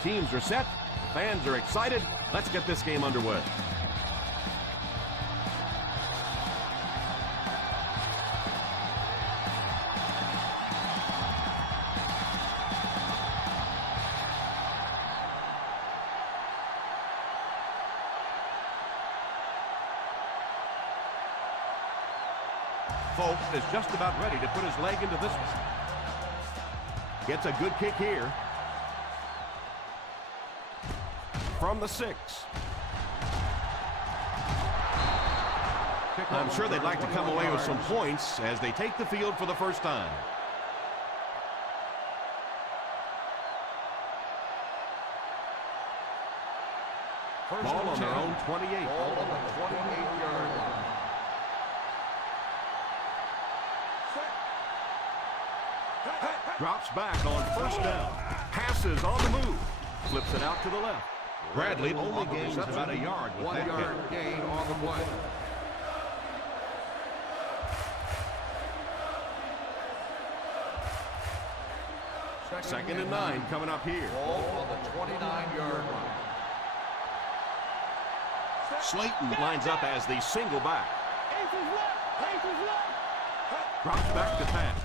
Both teams are set. Fans are excited. Let's get this game underway. Folk is just about ready to put his leg into this one. Gets a good kick here. From the 6. I'm sure they'd like to come away with some points as they take the field for the first time. Ball on their own 28. Ball on the 28-yard line. Drops back on first down. Passes on the move. Flips it out to the left. Bradley only gains about a yard with that 1 yard gain on the play. Second and 9 coming up here. Ball on the 29-yard line. Slayton lines up as the single back. Drops back to pass.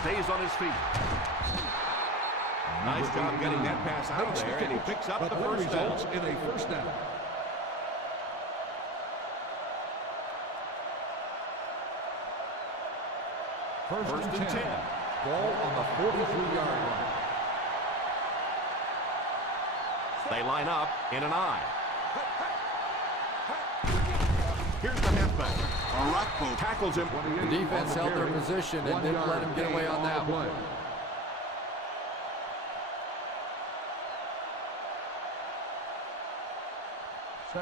Stays on his feet. Nice job getting that pass out of there, and he picks up the first down. In a first down. First and 10. Ball on the 43-yard line. They line up in an I. Here's the halfback. Arakpo tackles him. The defense held their position and didn't let him get away on that one.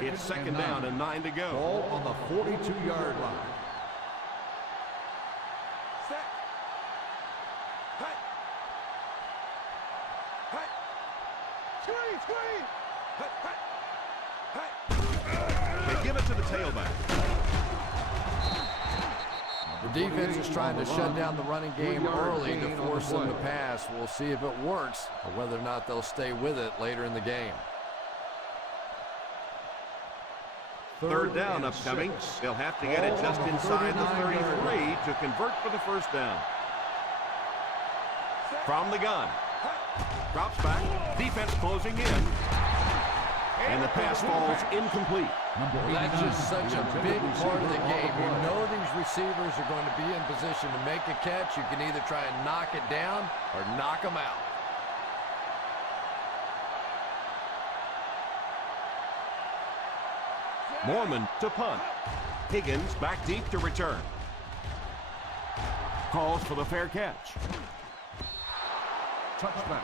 It's second down and 9 to go. Ball on the 42-yard line. They give it to the tailback. The defense is trying to shut down the running game early to force them to pass. We'll see if it works or whether or not they'll stay with it later in the game. Third down upcoming. They'll have to get it just inside the 33 to convert for the first down. From the gun. Drops back. Defense closing in. And the pass falls incomplete. That's just such a big part of the game. You know these receivers are going to be in position to make a catch. You can either try and knock it down or knock them out. Mormon to punt. Higgins back deep to return. Calls for the fair catch. Touchback.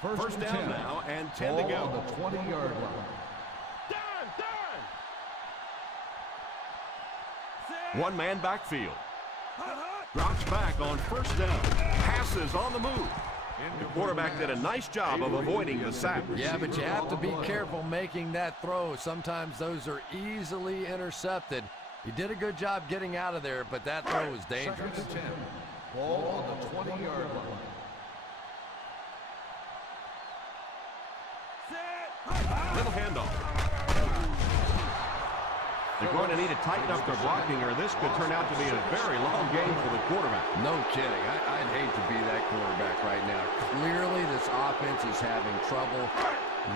First down now and 10 to go. On the 20-yard line. One man backfield. Drops back on first down. Passes on the move. The quarterback did a nice job of avoiding the sack. Yeah, but you have to be careful making that throw. Sometimes those are easily intercepted. He did a good job getting out of there, but that throw was dangerous. Second and 10. Ball on the 20-yard line. Little handoff. They're going to need to tighten up their blocking, or this could turn out to be a very long game for the quarterback. No kidding. I'd hate to be that quarterback right now. Clearly, this offense is having trouble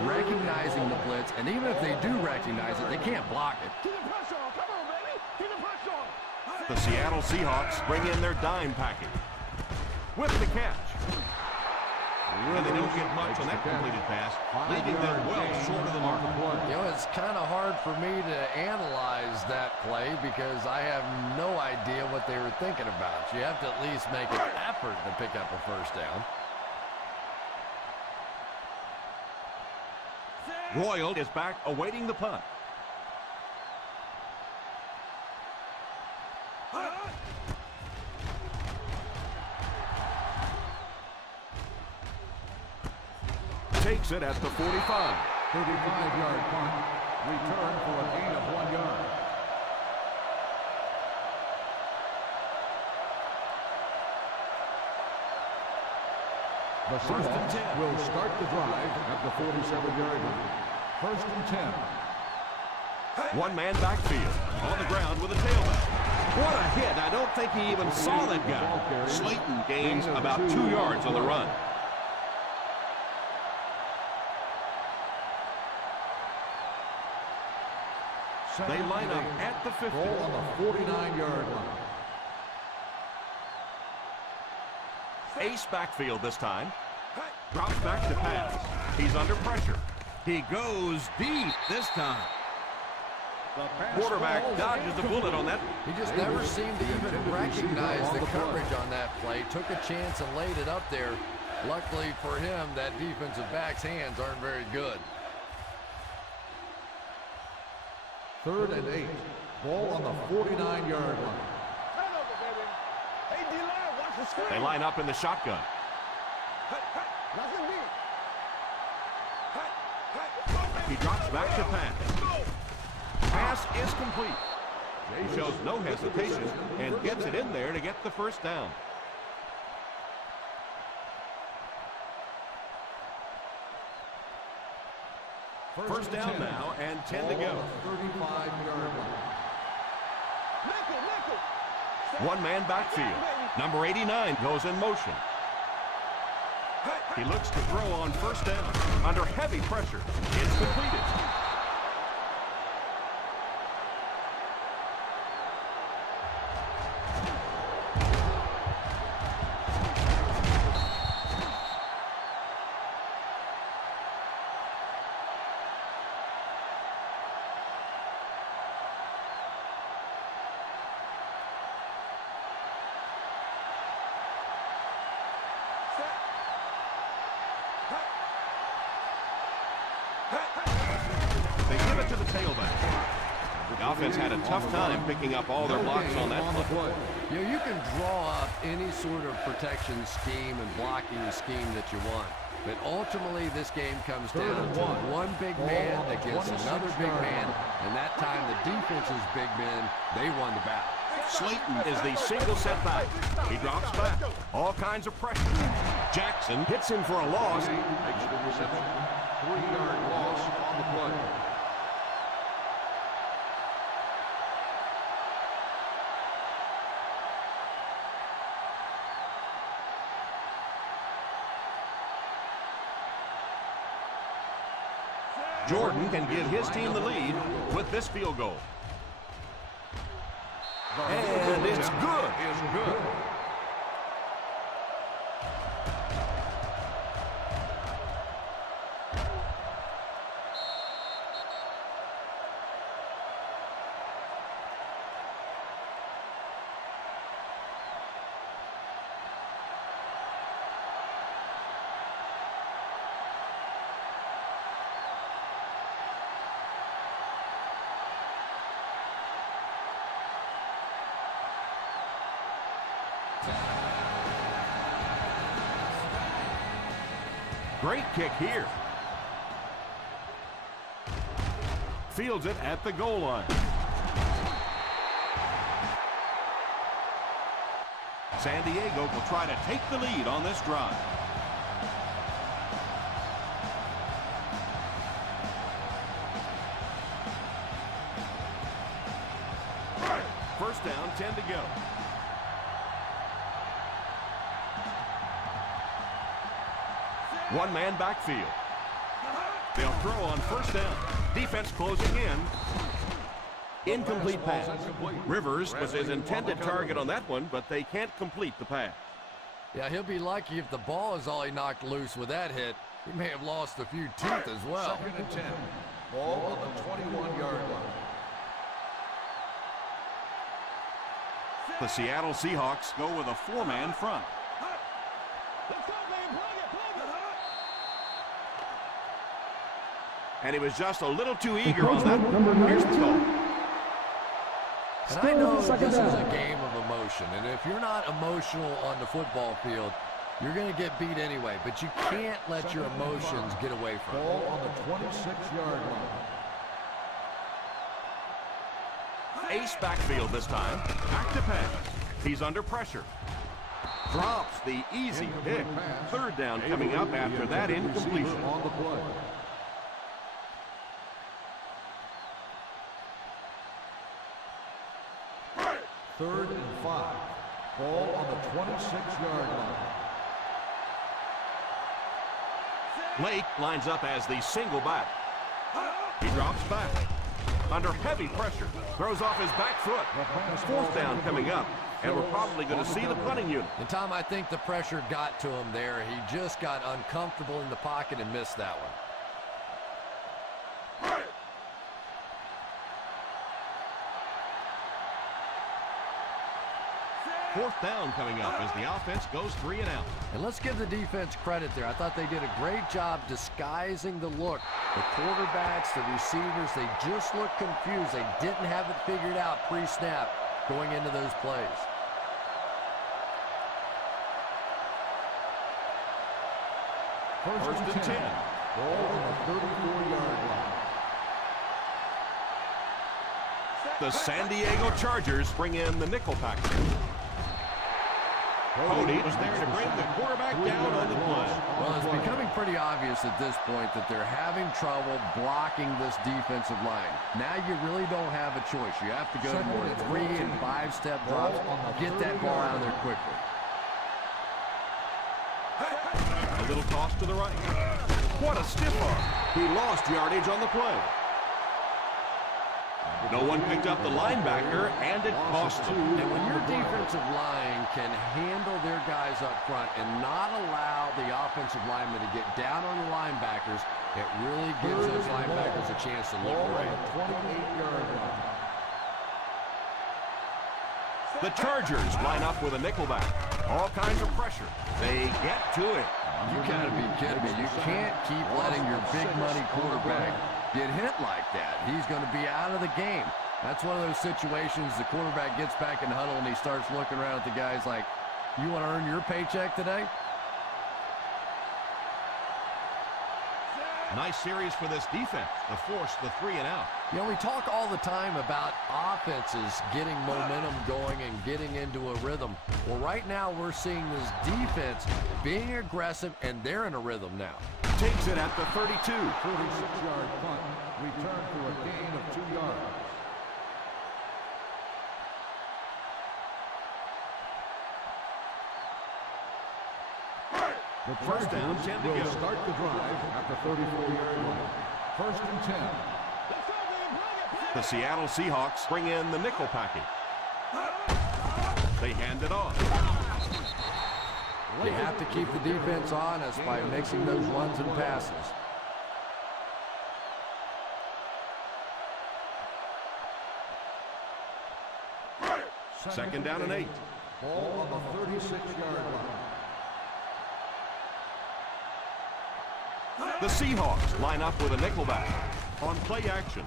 recognizing the blitz, and even if they do recognize it, they can't block it. Keep the pressure on. Come on, baby. Keep the pressure on. The Seattle Seahawks bring in their dime package. With the catch. And they don't get much on that completed pass, leaving them well short of the mark. You know, it's kind of hard for me to analyze that play because I have no idea what they were thinking about. You have to at least make an effort to pick up a first down. Royal is back awaiting the punt. Takes it at the 45. 35-yard punt. Return for a gain of 1 yard. The Seahawks will start the drive at the 47-yard line. First and 10. One man backfield. On the ground with a tailback. What a hit. I don't think he even saw that guy. Slayton gains about 2 yards on the run. They line up at the 50. Ball on the 49-yard line. Ace backfield this time. Drops back to pass. He's under pressure. He goes deep this time. Quarterback dodges the bullet on that. He just never seemed to even recognize the coverage on that play. Took a chance and laid it up there. Luckily for him, that defensive back's hands aren't very good. 3rd and 8. Ball on the 49-yard line. Turnover, baby. Hey, D-line, watch the screen. They line up in the shotgun. Nothing deep. He drops back to pass. Pass is complete. He shows no hesitation and gets it in there to get the first down. First down now and 10 to go. 35-yard line. Nickel. One man backfield. Number 89 goes in motion. He looks to throw on first down. Under heavy pressure. It's completed. They give it to the tailback. The offense had a tough time picking up all their blocks on that play. You know, you can draw up any sort of protection scheme and blocking scheme that you want. But ultimately, this game comes down to one big man against another big man. And that time, the defense's big men, they won the battle. Slayton is the single setback. He drops back. All kinds of pressure. Jackson hits him for a loss. Makes the reception. 3-yard loss on the play. Jordan can give his team the lead with this field goal. And it's good. Is good. Great kick here. Fields it at the goal line. San Diego will try to take the lead on this drive. First down, 10 to go. One man backfield. They'll throw on first down. Defense closing in. Incomplete pass. Rivers was his intended target on that one, but they can't complete the pass. Yeah, he'll be lucky if the ball is all he knocked loose with that hit. He may have lost a few teeth as well. 2nd and 10. Ball on the 21-yard line. The Seattle Seahawks go with a 4-man front. Let's go, man. Plug it. And he was just a little too eager on that one. Here's the call. And I know this is a game of emotion, and if you're not emotional on the football field, You're going to get beat anyway, but you can't let your emotions get away from it. Ball on the 26-yard line. Ace backfield this time. Back to pass. He's under pressure. Drops the easy pick. Third down coming up after that incompletion. On the play. Third and 5. Ball on the 26-yard line. Blake lines up as the single back. He drops back. Under heavy pressure. Throws off his back foot. Fourth down coming up. And we're probably going to see the punting unit. And Tom, I think the pressure got to him there. He just got uncomfortable in the pocket and missed that one. Fourth down coming up as the offense goes 3 and out. And let's give the defense credit there. I thought they did a great job disguising the look. The quarterbacks, the receivers, they just looked confused. They didn't have it figured out pre-snap going into those plays. First and 10. Ball on the 34-yard line. The San Diego Chargers bring in the nickel package. Cody was there to bring the quarterback down on the play. Well, it's becoming pretty obvious at this point that they're having trouble blocking this defensive line. Now you really don't have a choice. You have to go to more 3- and 5-step drops. Get that ball out of there quickly. A little toss to the right. What a stiff arm. He lost yardage on the play. No one picked up the linebacker, and it cost him. And when your defensive line can handle their guys up front and not allow the offensive linemen to get down on the linebackers, it really gives those linebackers a chance to look great. 28-yard line. The Chargers line up with a nickelback. All kinds of pressure. They get to it. You got to be kidding me. You can't keep letting your big money quarterback get hit like that. He's going to be out of the game. That's one of those situations the quarterback gets back in the huddle and he starts looking around at the guys like, you want to earn your paycheck today? Nice series for this defense to force the 3 and out. You know, we talk all the time about offenses getting momentum going and getting into a rhythm. Well, right now we're seeing this defense being aggressive, and they're in a rhythm now. Takes it at the 32. 46-yard punt. Return for a gain of 2 yards. The First down, 10 to will go. start the drive at the 34-yard line. First and 10. The Seattle Seahawks bring in the nickel package. They hand it off. They have to keep the defense honest by mixing those runs and passes. Second down and 8. Ball on the 36-yard line. The Seahawks line up with a nickelback on play action.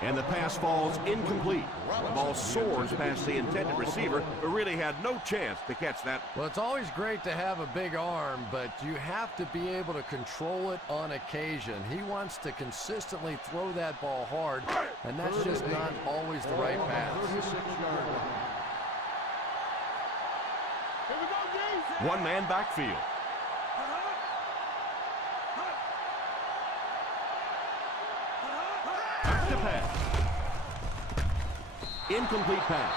And the pass falls incomplete. The ball soars past the intended receiver, who really had no chance to catch that. Well, it's always great to have a big arm, but you have to be able to control it on occasion. He wants to consistently throw that ball hard, and that's just not always the right pass. 36-yard line. One-man backfield. Back to pass. Incomplete pass.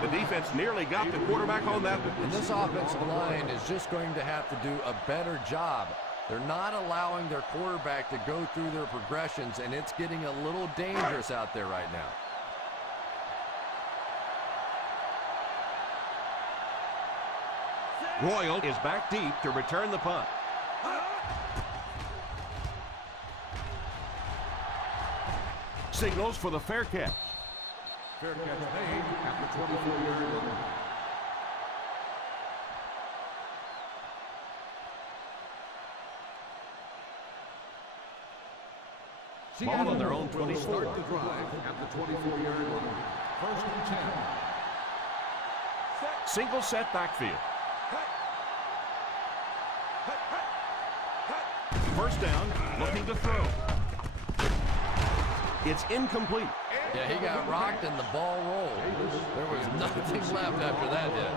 The defense nearly got the quarterback on that one. And this offensive line is just going to have to do a better job. They're not allowing their quarterback to go through their progressions, and it's getting a little dangerous out there right now. Royal is back deep to return the punt. Signals for the fair catch. Fair catch made at the 24-yard line. Ball on their own Will 24. start the drive at the 24-yard line. First and 10. Single set backfield. First down, looking to throw. It's incomplete. Yeah, he got rocked and the ball rolled. There was nothing left after that hit.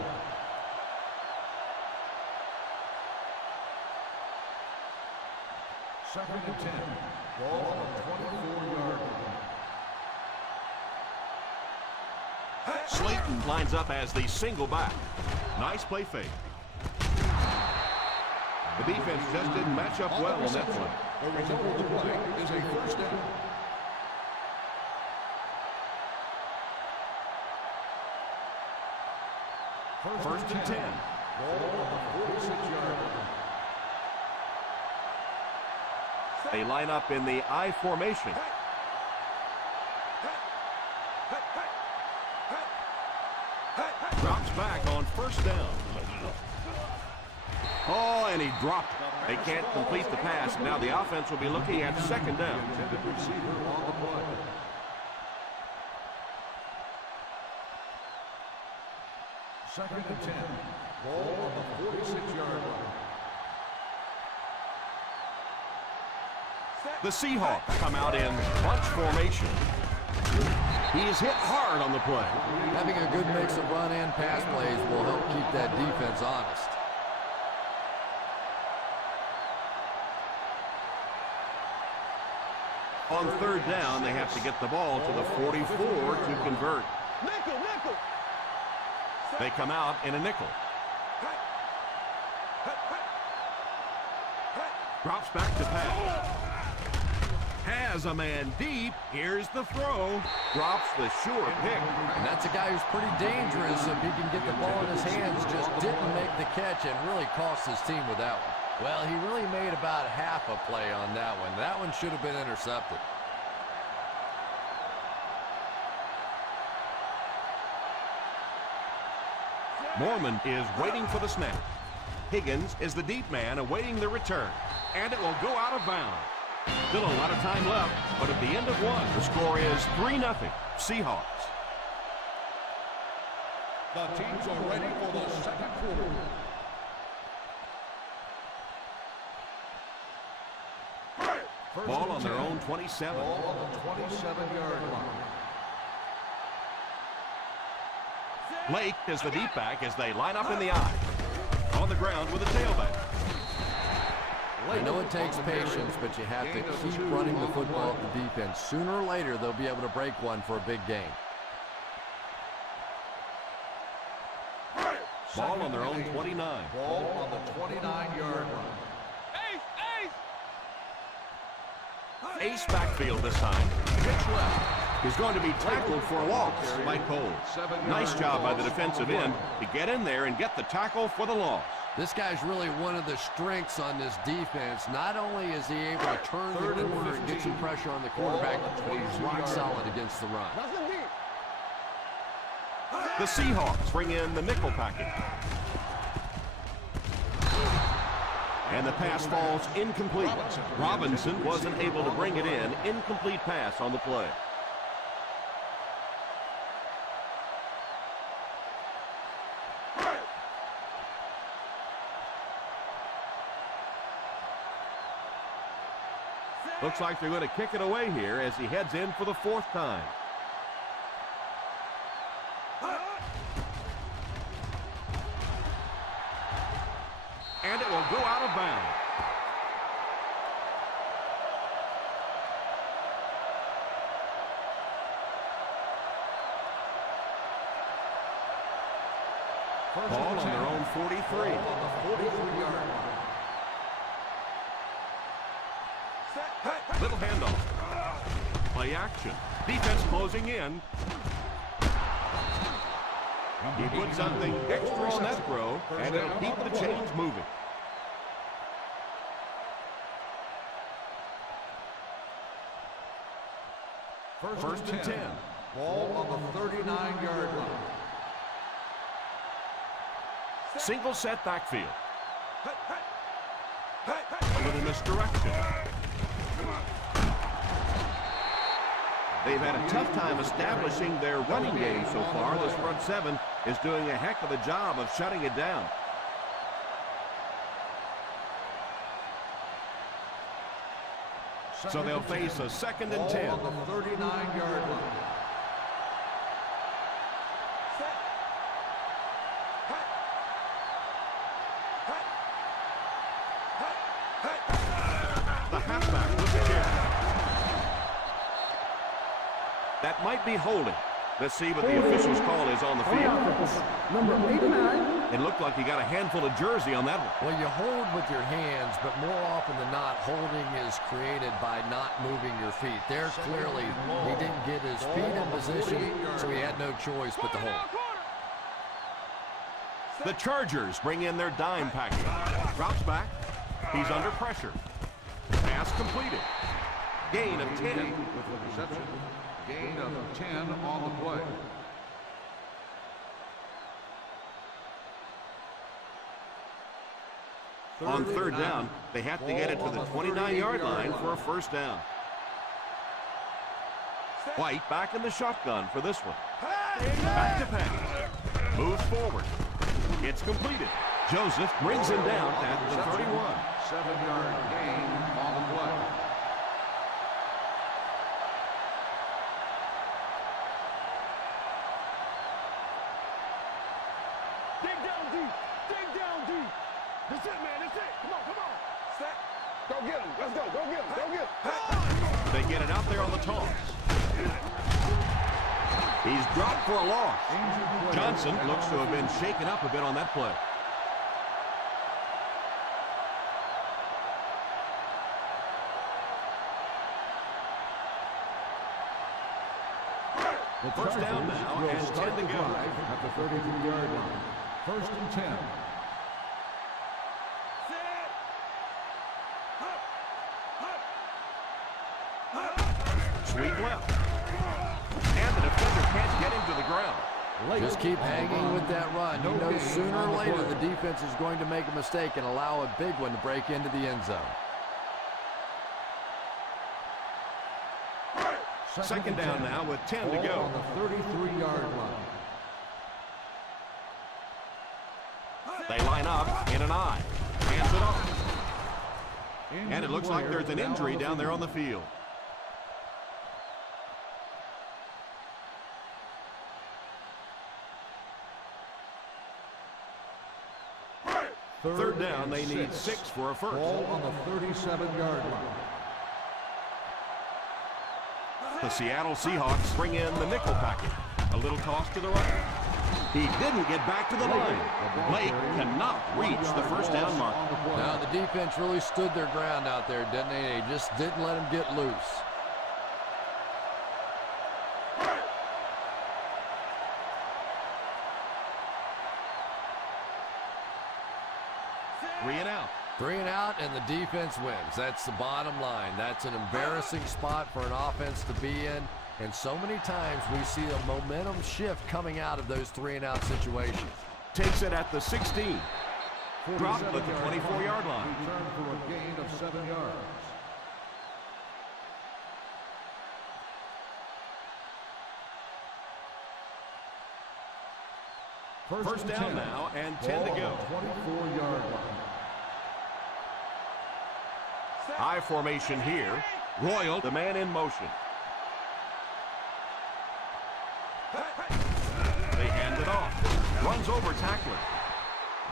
Second and 10. Ball on the 24-yard line. Slayton lines up as the single back. Nice play fake. The defense just didn't match up well on that play. The result of the play is a first down. First and 10. Ball on the 46-yard line. They line up in the I formation. Drops back on first down. Oh, and he dropped it. They can't complete the pass. Now the offense will be looking at second down. Intended receiver on the play. Second and 10. Ball on the 46-yard line. The Seahawks come out in bunch formation. He's hit hard on the play. Having a good mix of run and pass plays will help keep that defense honest. On third down, they have to get the ball to the 44 to convert. Nickel, nickel. They come out in a nickel. Drops back to pass. Has a man deep. Here's the throw. Drops the sure pick. And that's a guy who's pretty dangerous if he can get the ball in his hands. Just didn't make the catch and really cost his team with that one. Well, he really made about half a play on that one. That one should have been intercepted. Mormon is waiting for the snap. Higgins is the deep man awaiting the return. And it will go out of bounds. Still a lot of time left, but at the end of one, the score is 3-0 Seahawks. The teams are ready for the second quarter. Ball on their own 27. Ball on the 27-yard line. Lake is the deep back as they line up in the I. On the ground with a tailback. I know it takes patience, but you have to keep running the football at the defense. Sooner or later, they'll be able to break one for a big gain. Ball on their own 29. Ball on the 29-yard line. Ace backfield this time. Pitch left. He's going to be tackled for a loss by Cole. Nice job by the defensive end to get in there and get the tackle for the loss. This guy's really one of the strengths on this defense. Not only is he able to turn the corner and get some pressure on the quarterback, but he's rock solid against the run. The Seahawks bring in the nickel package. And the pass falls incomplete. Robinson wasn't able to bring it in. Incomplete pass on the play. Looks like they're going to kick it away here as he heads in for the fourth time. And it will go out of bounds. Ball on their own 43. On the 43-yard line. Little handoff. Play action. Defense closing in. He put something extra on that throw, and it'll keep the chains moving. First and 10. Ball on the 39-yard line. Single set backfield. A little misdirection. They've had a tough time establishing their running game so far. This front seven is doing a heck of a job of shutting it down. So they'll face a 2nd and 10. On the 39-yard line. The halfback with the carry. That might be holding. Let's see what the official's call is on the field. Number 89. It looked like he got a handful of jersey on that one. Well, you hold with your hands, but more often than not, holding is created by not moving your feet. There, clearly, he didn't get his feet in position, so he had no choice but to hold. The Chargers bring in their dime package. Drops back. He's under pressure. Pass completed. Gain of 10. With the reception. Gain of 10 on the play. On 3rd down, they have to get it to the 29-yard line for a 1st down. White back in the shotgun for this one. Back to pass. Moves forward. It's completed. Joseph brings him down at the 31. 7-yard gain on the play. Dig down deep. Dig down deep. That's it, man. That's it. Come on, come on. Set. Go get him. Let's go. Go get him. Go get him. They get it out there on the toss. He's dropped for a loss. Johnson looks to have been shaken up a bit on that play. First down now and 10 to go. At the 33-yard line. 1st and 10. Sweep left. And the defender can't get him to the ground. Just keep hanging with that run. You know sooner or later the defense is going to make a mistake and allow a big one to break into the end zone. 2nd down now with 10 to go. On the 33-yard line. They line up in an I. Hands it off. And it looks like there's an injury down there on the field. Third down, they need 6 for a 1st. Ball on the 37-yard line. The Seattle Seahawks bring in the nickel package. A little toss to the right. He didn't get back to the line. Blake cannot reach the 1st down mark. Now the defense really stood their ground out there, didn't they? They just didn't let him get loose. Three and out, and the defense wins. That's the bottom line. That's an embarrassing spot for an offense to be in. And so many times we see a momentum shift coming out of those 3-and-out situations. Takes it at the 16. Dropped at the 24-yard line. Return for a gain of 7 yards. First down now and 10 to go. 24-yard line. High formation here. Royal, the man in motion. They hand it off. Runs over tackler.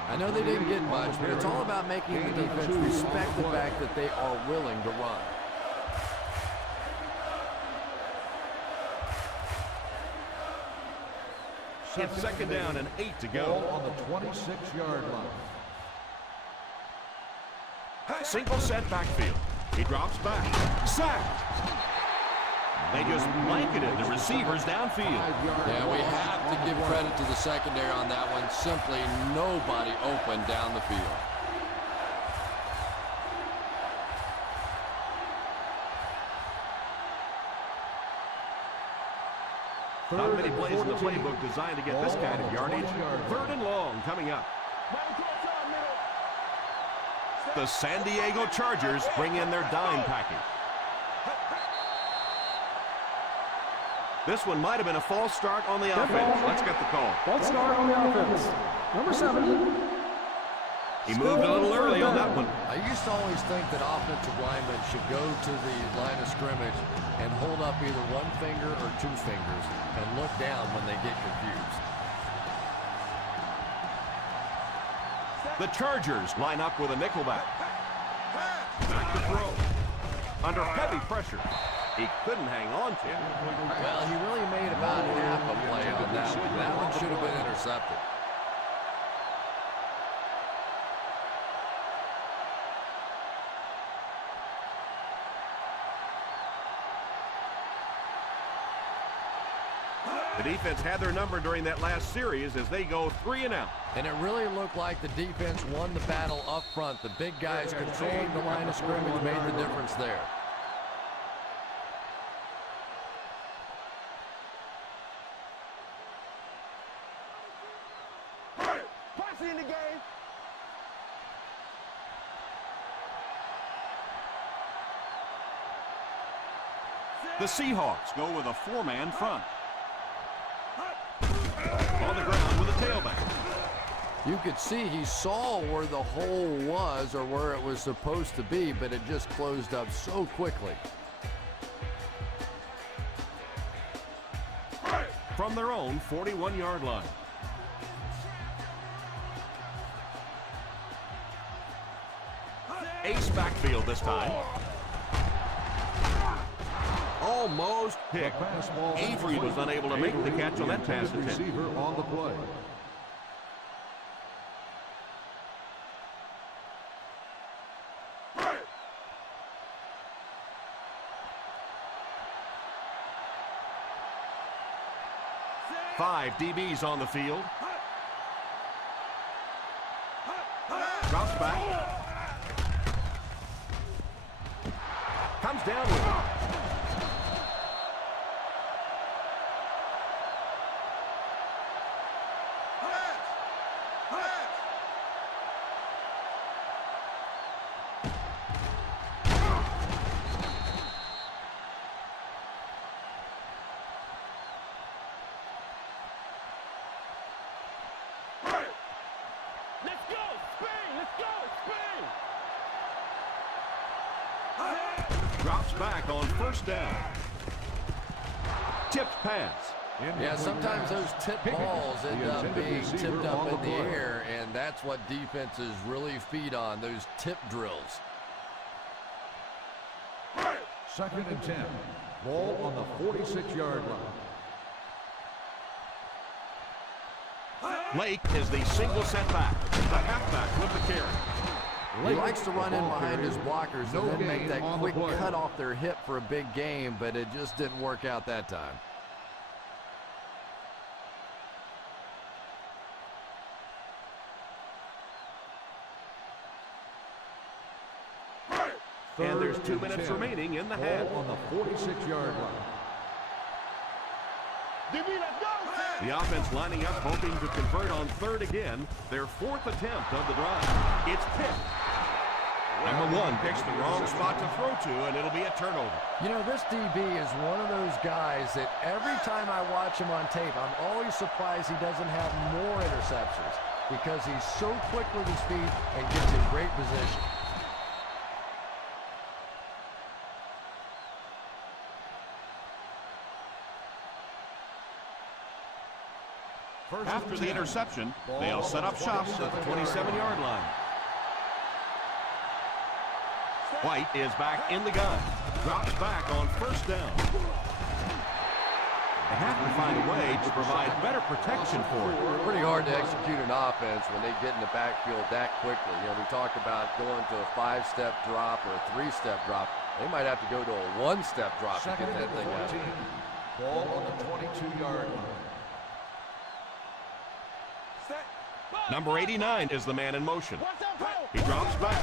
I know they didn't get much, but it's all about making the defense respect the fact that they are willing to run. It's 2nd down and 8 to go. Ball on the 26-yard line. Single set backfield. He drops back. Sacked. They just blanketed the receivers downfield. Yeah, we have to give credit to the secondary on that one. Simply nobody open down the field. Not many plays in the playbook designed to get this kind of yardage. 3rd and long coming up. The San Diego Chargers bring in their dime package. This one might have been a false start on the offense. Let's get the call. False start on the offense. Number 7. He moved a little early on that one. I used to always think that offensive linemen should go to the line of scrimmage and hold up either one finger or two fingers and look down when they get confused. The Chargers line up with a nickelback. Back to throw. Under heavy pressure. He couldn't hang on to it. Well, he really made about half a play on that one. That one should have been intercepted. The defense had their number during that last series as they go 3 and out. And it really looked like the defense won the battle up front. The big guys controlling the line of scrimmage made the difference there. Posse in the game. The Seahawks go with a 4-man front. On the ground with a tailback. You could see he saw where the hole was or where it was supposed to be, but it just closed up so quickly. From their own 41-yard line. Ace backfield this time. Almost picked. Avery was unable to make the catch on that pass attempt. Receiver on the play. Five DBs on the field. Drops back. Comes down with it. Let's go, Spain! Let's go, Spain! Drops back on first down. Tipped pass. Yeah, sometimes those tip balls end up being tipped up in the air, and that's what defenses really feed on, those tip drills. 2nd and 10. Ball on the 46-yard line. Lake is the single setback. The halfback with the carry. He likes to run in behind his blockers and then make that quick cut off their hip for a big game, but it just didn't work out that time. And there's 2 minutes remaining in the half. Ball on the 46-yard line. DB, let's go! The offense lining up, hoping to convert on 3rd again. Their 4th attempt of the drive. It's picked. Number 1 picks the wrong spot to throw to, and it'll be a turnover. You know, this DB is one of those guys that every time I watch him on tape, I'm always surprised he doesn't have more interceptions because he's so quick with his feet and gets in great position. After the interception, they'll set up shops at the 27-yard line. White is back in the gun. Drops back on first down. They have to find a way to provide better protection for it. Pretty hard to execute an offense when they get in the backfield that quickly. You know, we talk about going to a 5-step drop or a 3-step drop. They might have to go to a 1-step drop to get that thing out. Ball on the 22-yard line. Number 89 is the man in motion. He drops back.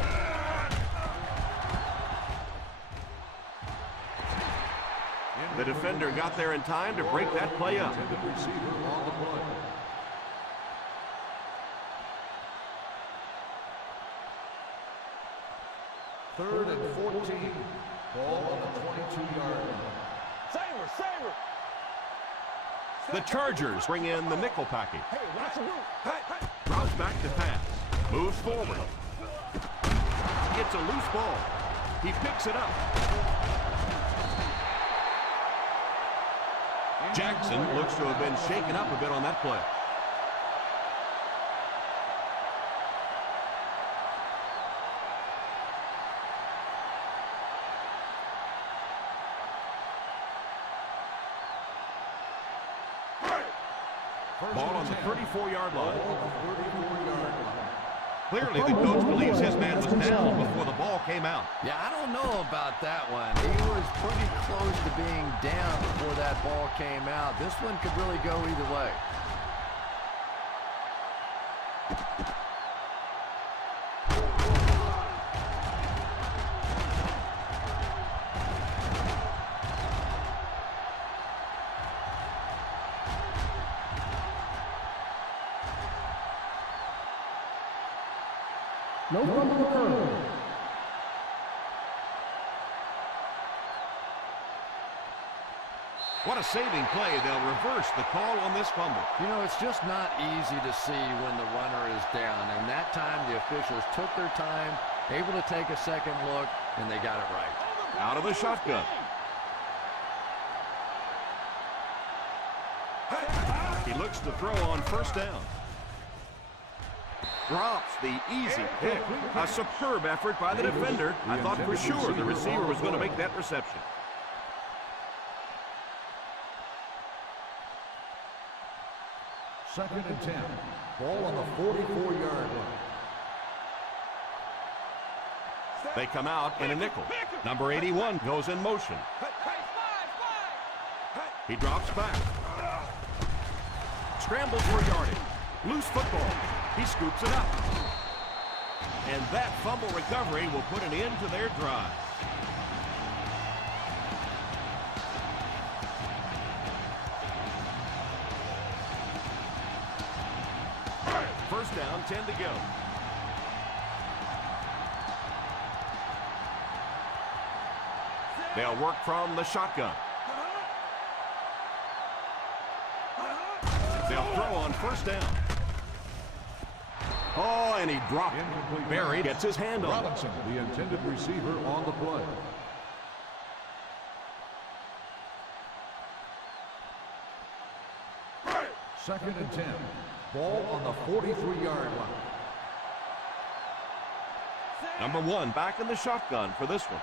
The defender got there in time to break that play up. Receiver on the play. Third and 14. Ball on the 22-yard line. Saver! The Chargers bring in the nickel package. Hey, watch the root! Hey! Drops back to pass. Moves forward. It's a loose ball. He picks it up. Jackson looks to have been shaken up a bit on that play. Ball on the 34-yard line. Clearly, the coach believes his man was down before the ball came out. Yeah, I don't know about that one. He was pretty close to being down before that ball came out. This one could really go either way. No fumble occurred. What a saving play. They'll reverse the call on this fumble. You know, it's just not easy to see when the runner is down. And that time, the officials took their time, able to take a second look, and they got it right. Out of the shotgun. He looks to throw on first down. Drops the easy pick. A superb effort by the defender. I thought for sure the receiver was going to make that reception. Second and 10. Ball on the 44-yard line. They come out in a nickel. Number 81 goes in motion. He drops back. Scrambles for yardage. Loose football. He scoops it up. And that fumble recovery will put an end to their drive. First down, 10 to go. They'll work from the shotgun. They'll throw on first down. Oh, and he dropped it. Barry gets his hand on it. Robinson, the intended receiver, on the play. Second and 10. Ball on the 43-yard line. Number 1 back in the shotgun for this one.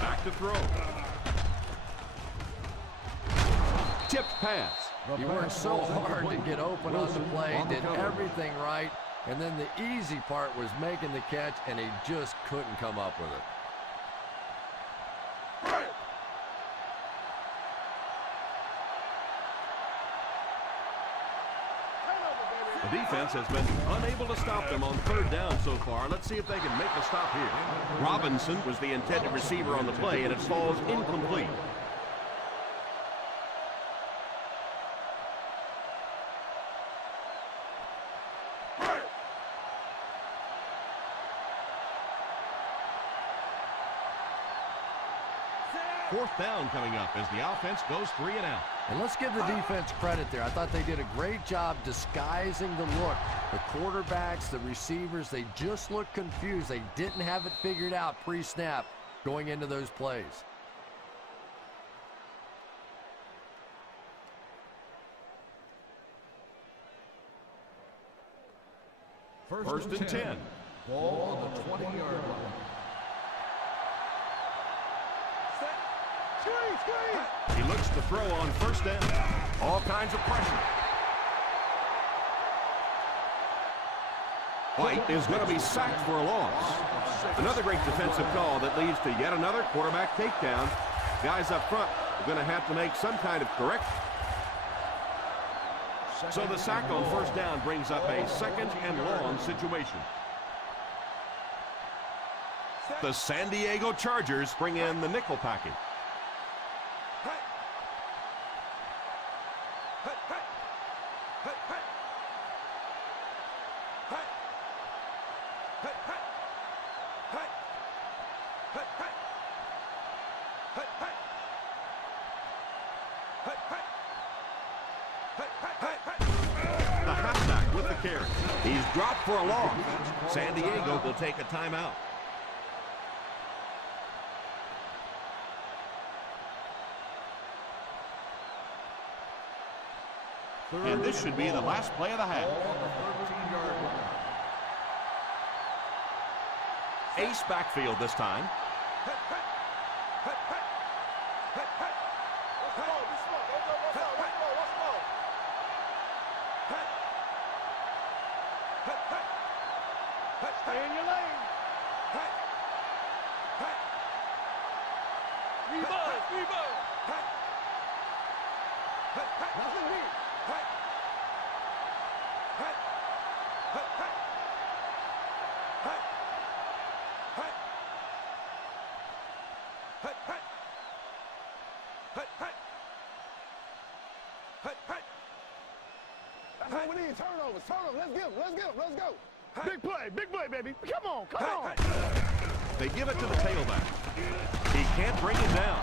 Back to throw. Tipped pass. He worked so hard to get open on the play, did everything right, and then the easy part was making the catch, and he just couldn't come up with it. The defense has been unable to stop them on third down so far. Let's see if they can make a stop here. Robinson was the intended receiver on the play, and it falls incomplete. Fourth down coming up as the offense goes 3 and out. And let's give the defense credit there. I thought they did a great job disguising the look. The quarterbacks, the receivers, they just looked confused. They didn't have it figured out pre-snap going into those plays. First and 10. Ball on the 20-yard line. He looks to throw on first down. All kinds of pressure. White is going to be sacked for a loss. Another great defensive call that leads to yet another quarterback takedown. Guys up front are going to have to make some kind of correction. So the sack on first down brings up a second and long situation. The San Diego Chargers bring in the nickel package. The halfback with the carry. He's dropped for a loss. San Diego will take a timeout. And this should be the last play of the half. Ace backfield this time. Stay in your lane. Rebound. Nothing deep. That's what we need. Turnovers. Let's go. Big play, baby. Come on. They give it to the tailback. He can't bring it down.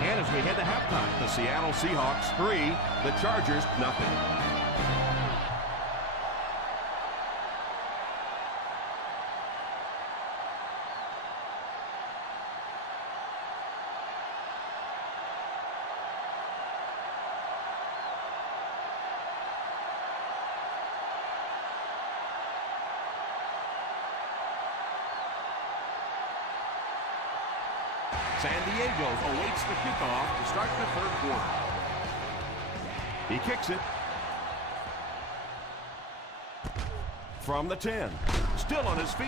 And as we head to halftime, the Seattle Seahawks 3, the Chargers nothing. San Diego awaits the kickoff to start the third quarter. He kicks it. From the 10. Still on his feet.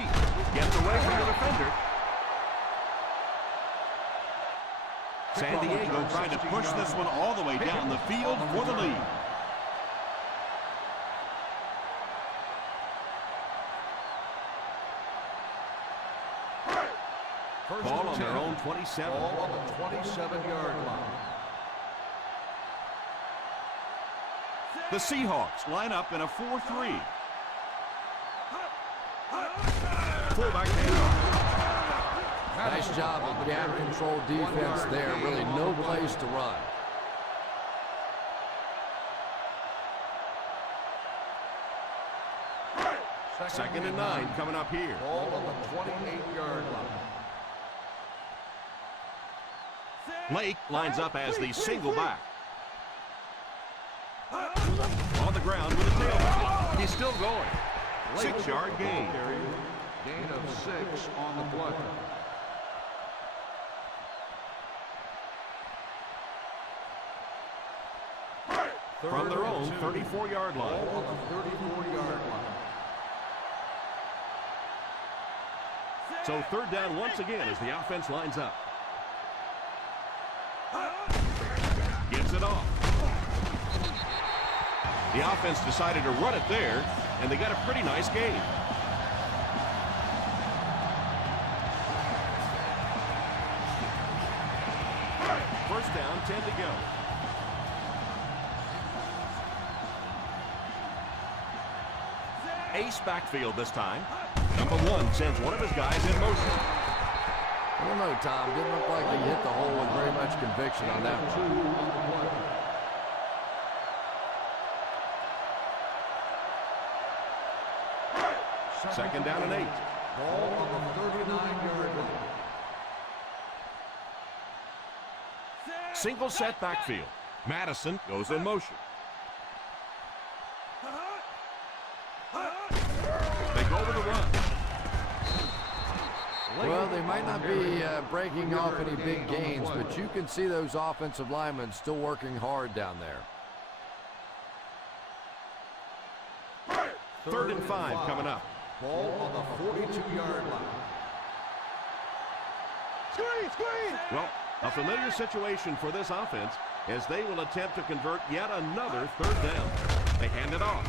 Gets away from the defender. San Diego trying to push this one all the way down the field for the lead. Ball on their own 27. Ball on the 27-yard line. The Seahawks line up in a 4-3. Fullback handoff. Nice job of gap control defense there. Really no place to run. Second and 9 coming up here. Ball on the 28-yard line. Lake lines up as the single back. On the ground with a tailback. He's still going. 6-yard gain. Gain of 6 on the play. From their own 34-yard line. Ball on the 34-yard line. So third down once again as the offense lines up. Gives it off. The offense decided to run it there, and they got a pretty nice gain. First down, 10 to go. Ace backfield this time. Number 1 sends one of his guys in motion. I don't know, Tom. Didn't look like he hit the hole with very much conviction on that one. Second down and 8. Ball on the 39-yard line. Single set backfield. Madison goes in motion. They go with the run. Well, they might not be breaking off any big gains, but you can see those offensive linemen still working hard down there. Third and 5 coming up. Ball on the 42-yard line. Screen! Well, a familiar situation for this offense as they will attempt to convert yet another third down. They hand it off.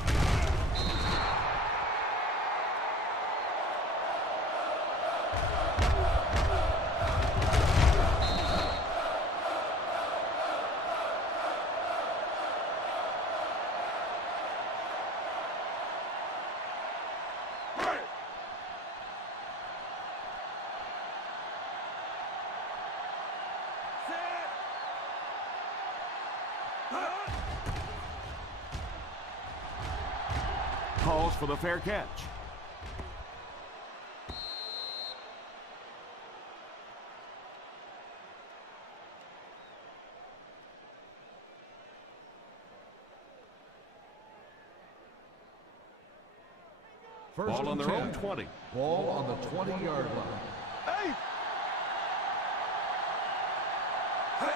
calls for the fair catch. Ball on their own 20. Ball on the 20-yard line. Hey!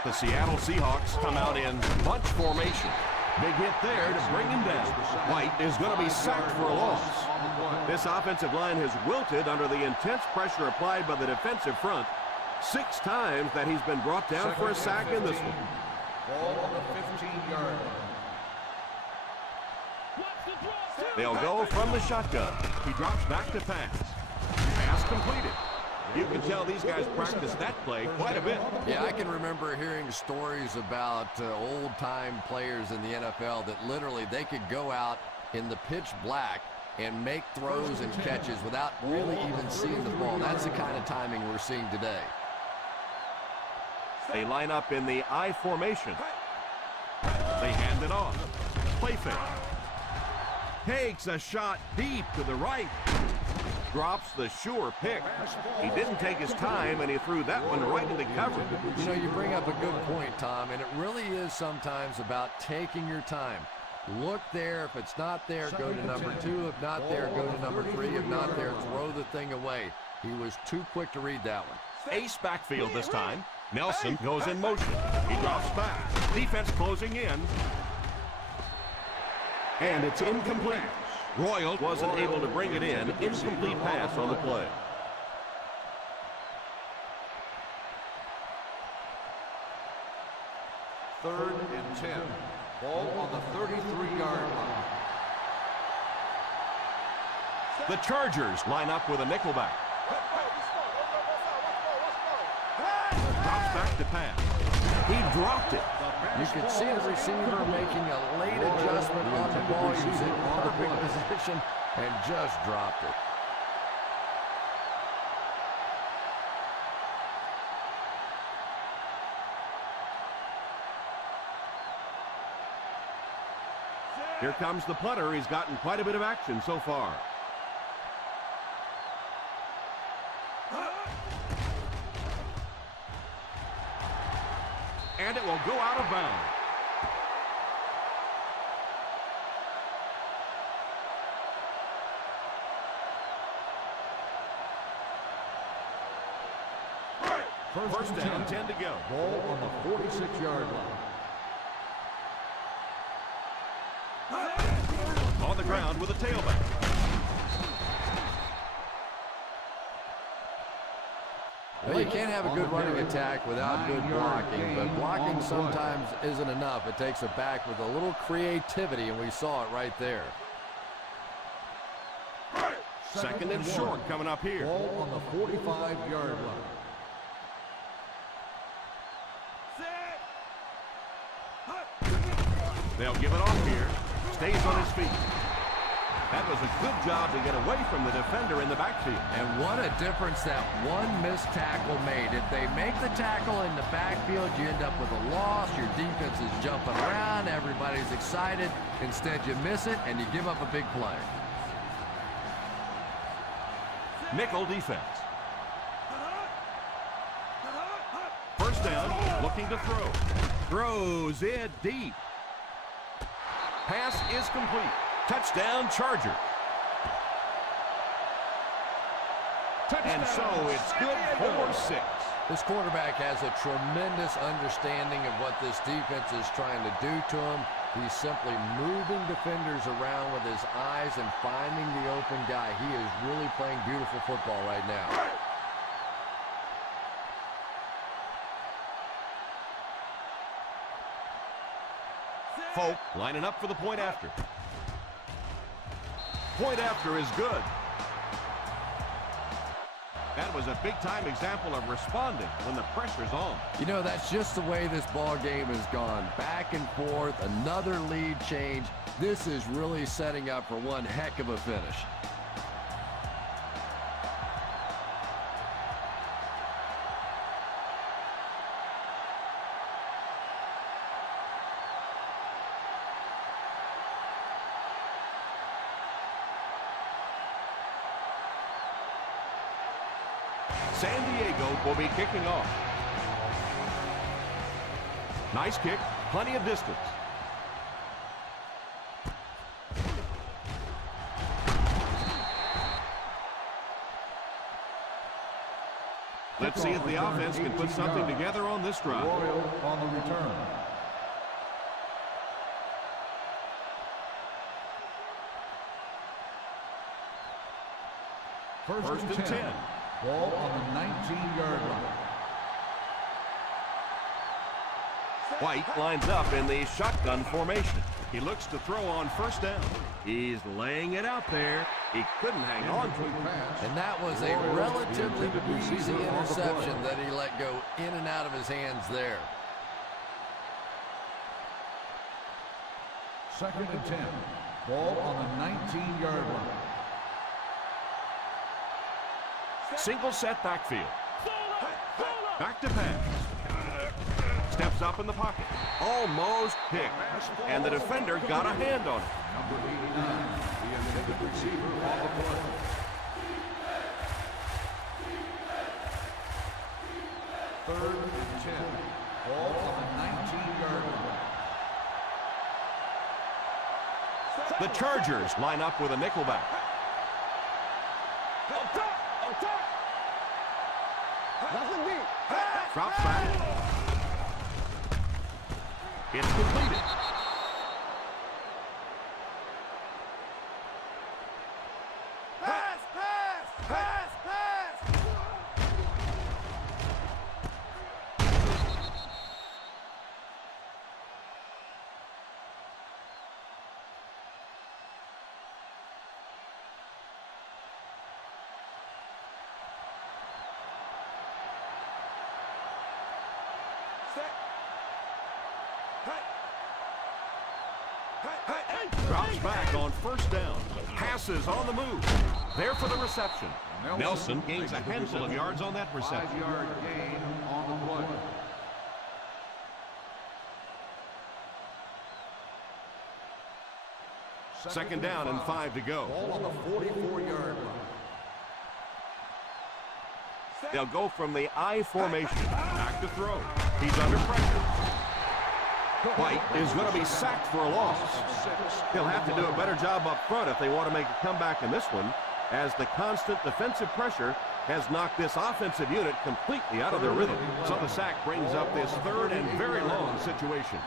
The Seattle Seahawks come out in bunch formation. Big hit there to bring him down. White is going to be sacked for a loss. This offensive line has wilted under the intense pressure applied by the defensive front. 6 times that he's been brought down for a sack in this one. Ball on the 15-yard line. They'll go from the shotgun. He drops back to pass. Pass completed. You can tell these guys practice that play quite a bit. Yeah, I can remember hearing stories about old-time players in the NFL that literally they could go out in the pitch black and make throws and catches without really even seeing the ball. That's the kind of timing we're seeing today. They line up in the I formation. They hand it off. Play fake. Takes a shot deep to the right. Drops the sure pick. He didn't take his time, and he threw that one right into coverage. You know, you bring up a good point, Tom, and it really is sometimes about taking your time. Look there. If it's not there, go to number 2. If not there, go to number 3. If not there, throw the thing away. He was too quick to read that one. Ace backfield this time. Nelson goes in motion. He drops back. Defense closing in. And it's incomplete. Royal wasn't able to bring it in. Incomplete pass on the play. Third and 10. Ball on the 33-yard line. The Chargers line up with a nickelback. Drops back to pass. He dropped it. You could see the receiver making a late adjustment on the ball. He was in perfect position and just dropped it. Here comes the punter. He's gotten quite a bit of action so far. And it will go out of bounds. First down, 10 to go. Ball on the 46-yard line. On the ground with a tailback. Well, you can't have a good running attack without good blocking, but blocking sometimes isn't enough. It takes a back with a little creativity, and we saw it right there. Second and short coming up here. Ball on the 45-yard line. They'll give it off here. Stays on his feet. That was a good job to get away from the defender in the backfield. And what a difference that one missed tackle made. If they make the tackle in the backfield, you end up with a loss. Your defense is jumping around. Everybody's excited. Instead, you miss it, and you give up a big play. Nickel defense. First down, looking to throw. Throws it deep. Pass is complete. Touchdown, Chargers. And so it's good for 6. This quarterback has a tremendous understanding of what this defense is trying to do to him. He's simply moving defenders around with his eyes and finding the open guy. He is really playing beautiful football right now. Folk lining up for the point after. Point after is good. That was a big-time example of responding when the pressure's on. You know, that's just the way this ball game has gone. Back and forth, another lead change. This is really setting up for one heck of a finish. San Diego will be kicking off. Nice kick, plenty of distance. Let's see if the offense can put something together on this drive. Royal on the return. First and 10. Ball on the 19-yard line. White lines up in the shotgun formation. He looks to throw on first down. He's laying it out there. He couldn't hang on to it. And that was a relatively easy interception that he let go in and out of his hands there. Second and 10. Ball on the 19-yard line. Single set backfield. Back to pass. Steps up in the pocket. Almost picked. And the defender got a hand on it. Number 89, the intended receiver on the play. Third and 10. Ball on the 19-yard line. The Chargers line up with a nickelback. Up top! Up top! That's the deep. Drops back. It's completed. Pass! Pass! Pass! Pass! Drops back on first down. Passes on the move. There for the reception. Nelson gains a handful of yards on that reception. 5-yard gain on the play. Second down and 5 to go. Ball on the 44-yard line. They'll go from the I formation. Back to throw. He's under pressure. White is going to be sacked for a loss. He'll have to do a better job up front if they want to make a comeback in this one, as the constant defensive pressure has knocked this offensive unit completely out of their rhythm. So the sack brings up this third and very long situation.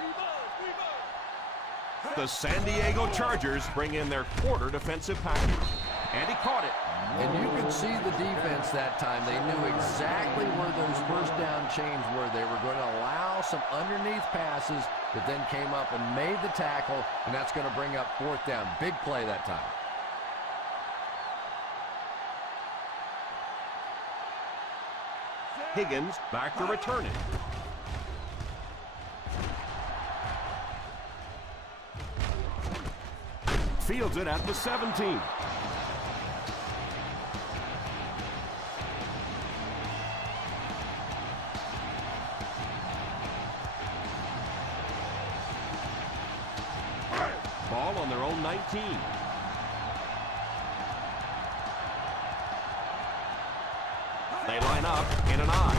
The San Diego Chargers bring in their quarter defensive package. And he caught it. And you could see the defense that time. They knew exactly where those first down chains were. They were going to allow some underneath passes, but then came up and made the tackle, and that's going to bring up fourth down. Big play that time. Higgins back to return it. Fields it at the 17. Ball on their own 19. They line up in an I.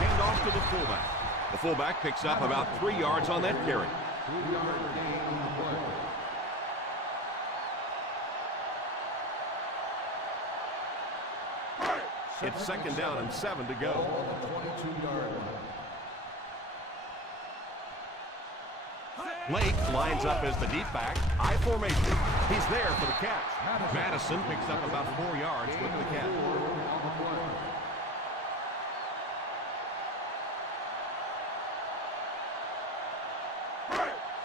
Hand off to the fullback. The fullback picks up about 3 yards on that carry. 3-yard gain on the play. It's second down and 7 to go. Ball on the 22-yard line. Blake lines up as the deep back. I formation. He's there for the catch. Madison picks up about 4 yards with the catch. On the play.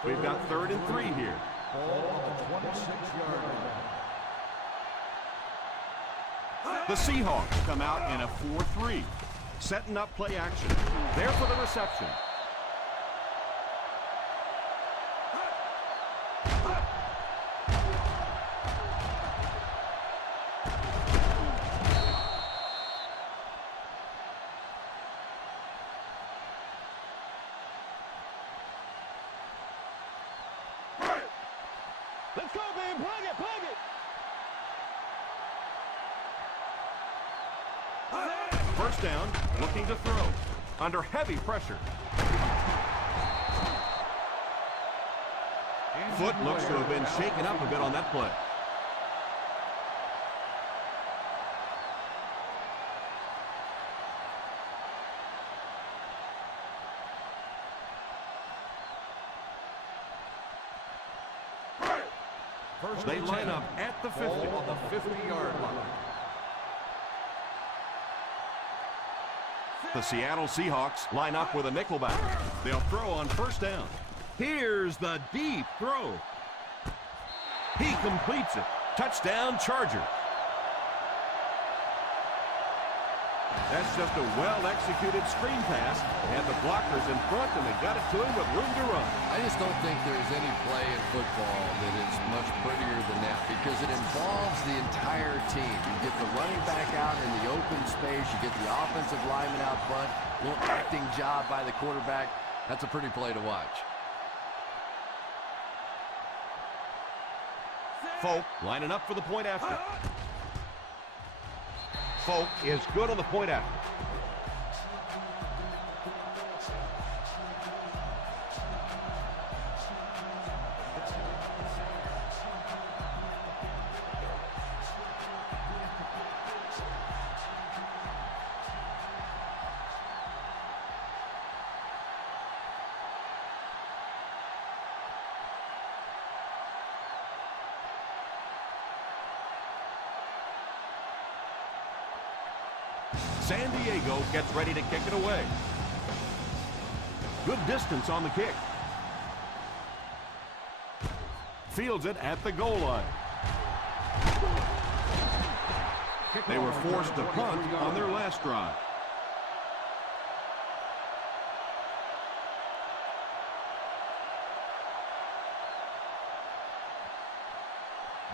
We've got 3rd and 3 here. Ball on the 26-yard line. The Seahawks come out in a 4-3. Setting up play action. There for the reception. Let's go, man. Plug it, plug it. First down, looking to throw. Under heavy pressure. Foot looks to have been shaken up a bit on that play. They line up at the 50. On the 50-yard line. The Seattle Seahawks line up with a nickelback. They'll throw on first down. Here's the deep throw. He completes it. Touchdown, Chargers. That's just a well-executed screen pass, and the blockers in front, and they got it to him with room to run. I just don't think there's any play in football that is much prettier than that because it involves the entire team. You get the running back out in the open space. You get the offensive lineman out front. A little acting job by the quarterback. That's a pretty play to watch. Folk lining up for the point after. Folk is good on the point after. San Diego gets ready to kick it away. Good distance on the kick. Fields it at the goal line. They were forced to punt on their last drive.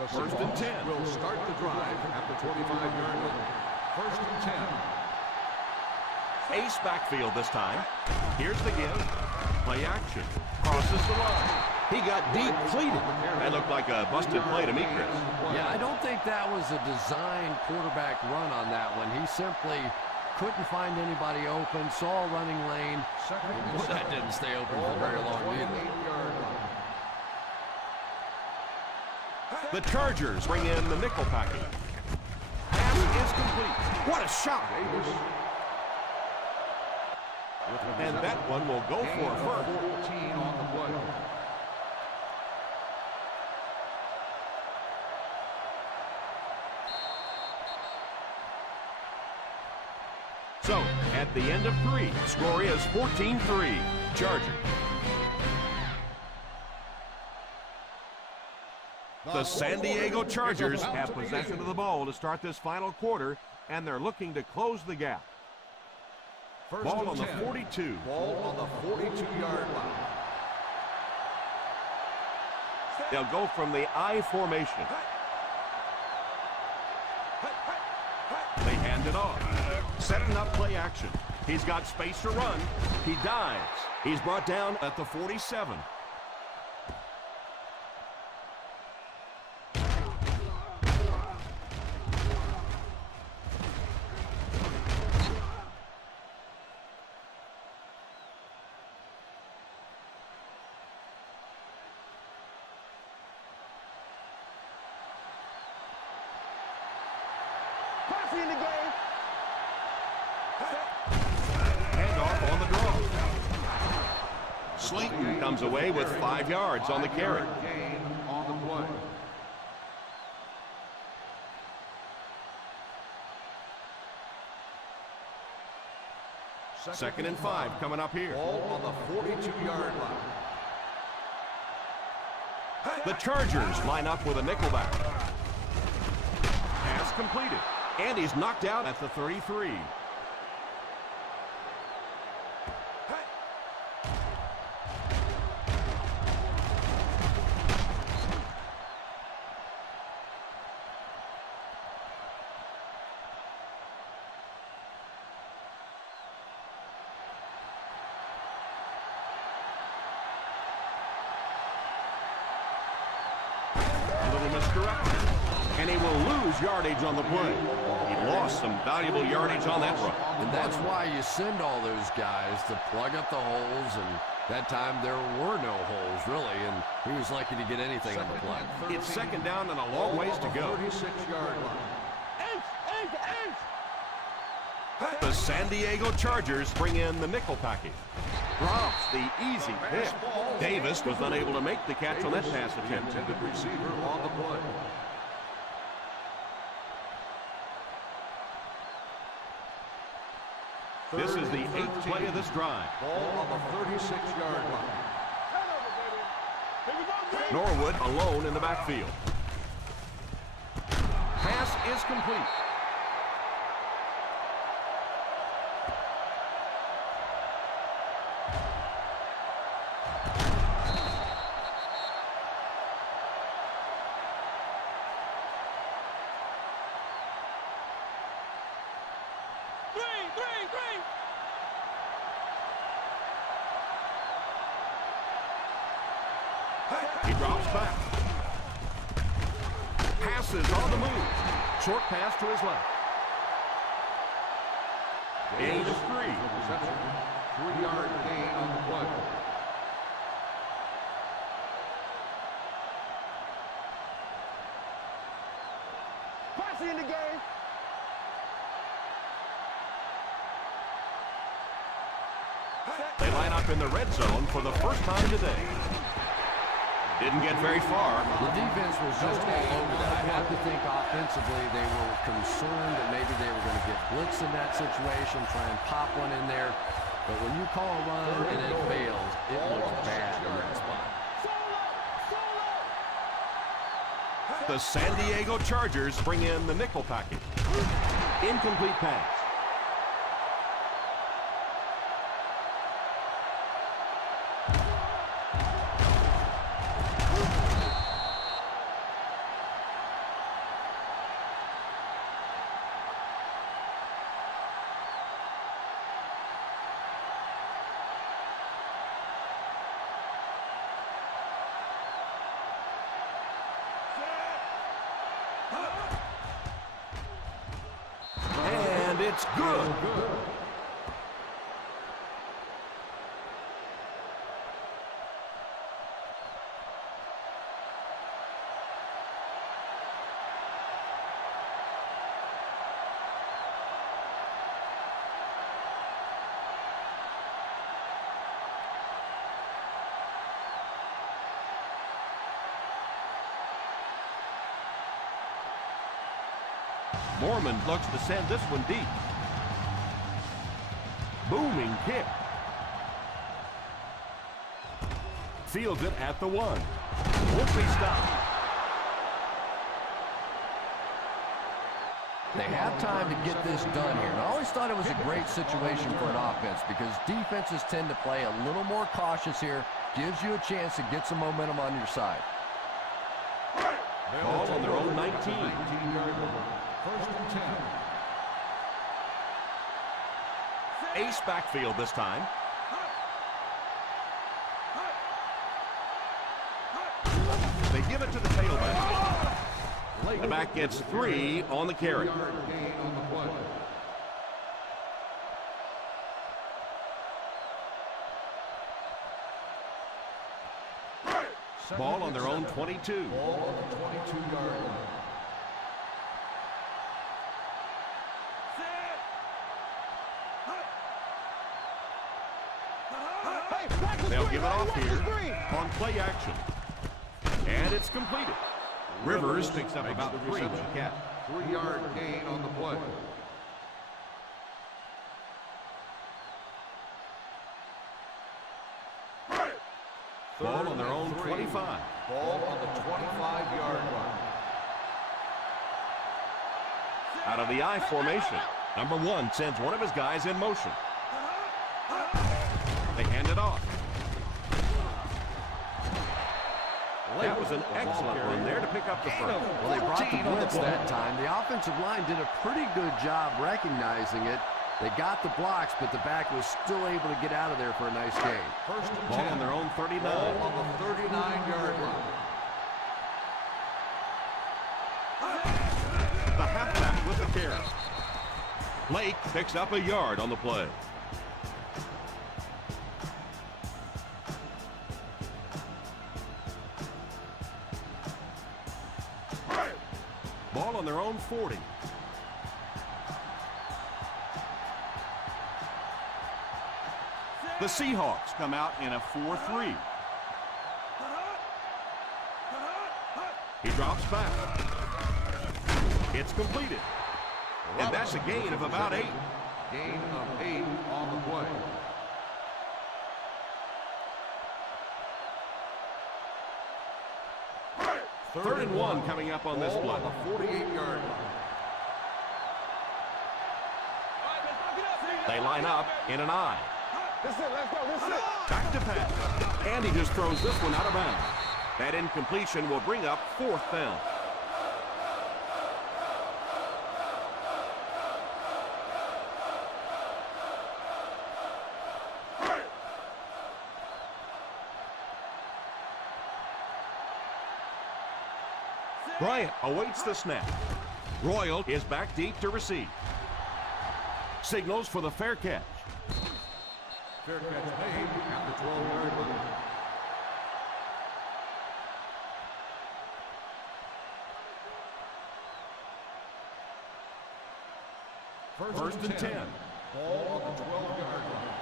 The First and 10 will start the drive at the 25-yard line. First and 10. Ace backfield this time. Here's the give. Play action. Crosses the line. He got depleted. That looked like a busted play to me, Chris. Yeah, I don't think that was a designed quarterback run on that one. He simply couldn't find anybody open, saw a running lane. Well, that didn't stay open for very long either. The Chargers bring in the nickel package. Pass is complete. What a shot! And that one will go for a first. 14 on the play. So, at the end of 3, score is 14-3. Chargers. The San Diego Chargers have possession of the ball to start this final quarter, and they're looking to close the gap. Ball on the 42. Ball on the 42-yard line. They'll go from the I formation. They hand it off. Setting up play action. He's got space to run. He dives. He's brought down at the 47. Passing in the game. Handoff on the draw. Slayton comes away with 5 yards on the carry. Gain on the play. Second and 5 coming up here. Ball on the 42-yard line. The Chargers line up with a nickelback. Pass completed. And he's knocked out at the 33. And he will lose yardage on the play. He lost some valuable yardage on that run. And that's why you send all those guys to plug up the holes, and that time there were no holes, really, and he was lucky to get anything on the play. It's second down and a long ways to go. 36-yard line. The San Diego Chargers bring in the nickel package. Drops the easy pick. Davis was unable to make the catch on that pass attempt. Intended receiver on the play. This is the 8th play of this drive. Ball on the 36-yard line. Norwood alone in the backfield. Pass is complete. He drops back. Passes on the move. Short pass to his left. Gain of 3. Reception. 3-yard gain on the play. Posse in the game. They line up in the red zone for the first time today. Didn't get very far. The defense was just all over that. I have to think offensively they were concerned that maybe they were going to get blitz in that situation, try and pop one in there. But when you call a run and it fails, it looks bad in that spot. The San Diego Chargers bring in the nickel package. Incomplete pass. And it's good. Mormon looks to send this one deep. Booming kick. Fields it at the 1. Won't be stopped. They have time to get this done here. And I always thought it was a great situation for an offense because defenses tend to play a little more cautious here. Gives you a chance to get some momentum on your side. Ball on their own 19. 19-yard line. First and 10. Ace backfield this time. They give it to the tailback. The back gets 3 on the carry. 3-yard gain on the play. Ball on their own 22. Ball on the 22-yard line. They'll give it off here on play action. And it's completed. Rivers picks up about 3 with the catch. 3-yard gain on the play. Ball on their own 25. Ball on the 25-yard line. Out of the I formation. Number 1 sends one of his guys in motion. They hand it off. That was an excellent run there to pick up the first. Well, they brought the blitz that time. The offensive line did a pretty good job recognizing it. They got the blocks, but the back was still able to get out of there for a nice gain. First and Ball 10. on their own 39. Ball on the 39-yard line. Lake picks up a yard on the play. Ball on their own 40. The Seahawks come out in a 4-3. He drops back. It's completed. And that's a gain of about 8. Gain of 8 on the play. Third and 1 coming up on this play. On the 48-yard line. They line up in an I. This it, let's go, this it. Back to pass. And he just throws this one out of bounds. That incompletion will bring up 4th down. Bryant awaits the snap. Royal is back deep to receive. Signals for the fair catch. Fair catch made at the 12-yard line. First and 10. Ball on the 12-yard line.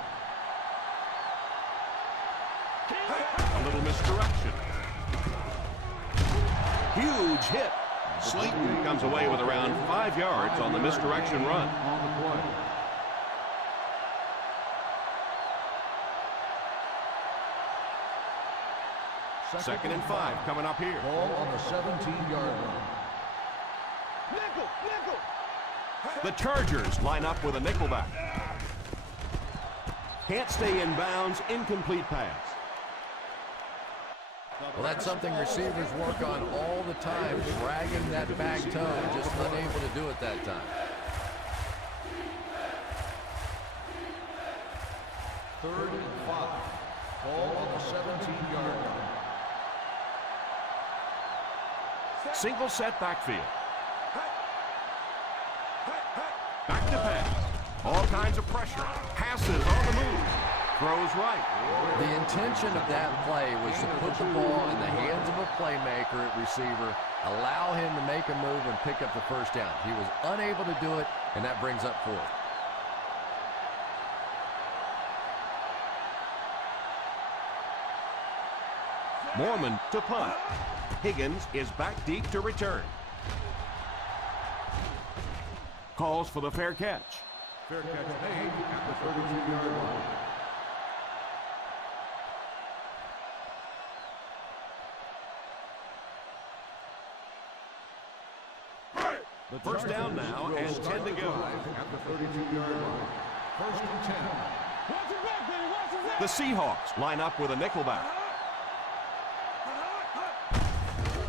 A little misdirection. Huge hit. Slayton comes away with around 5 yards on the misdirection run. On the play. Second and 5 coming up here. Ball on the 17-yard line. Nickel, nickel. The Chargers line up with a nickelback. Can't stay in bounds. Incomplete pass. Well, that's something receivers work on all the time, dragging that back toe, just unable to do it that time. Third and 5. Ball on the 17-yard line. Single set backfield. Back to pass. All kinds of pressure. Passes on the move. Throws right. The intention of that play was to put the ball in the hands of a playmaker at receiver, allow him to make a move and pick up the first down. He was unable to do it, and that brings up 4th. Mormon to punt. Higgins is back deep to return. Calls for the fair catch. Fair catch made at the 32-yard line. First down now and 10 to go. At the 32-yard line. First and 10. Watch it back, baby, watch it back. The Seahawks line up with a nickelback.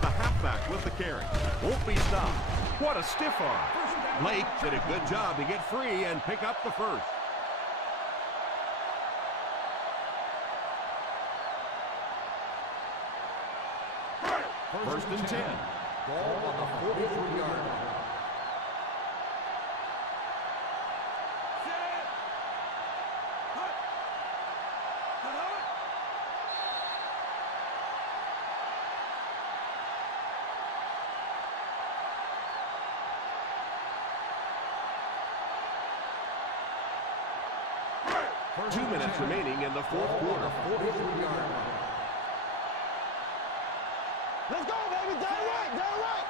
The halfback with the carry. Won't be stopped. What a stiff arm. Lake did a good job to get free and pick up the first. First and 10. Ball on the 43-yard line. Two minutes remaining in the fourth quarter. 43-yard line. Let's go, baby, down right, down right.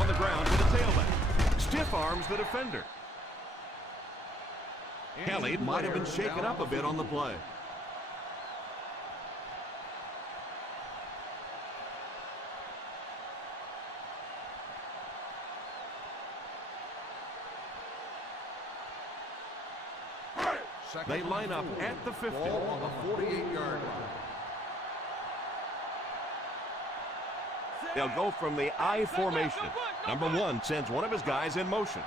On the ground to the tailback. Stiff arms the defender. Kelly might have been shaken up a bit on the play. They line up at the 50. Ball on the 48-yard line. They'll go from the I formation. Number 1 sends one of his guys in motion.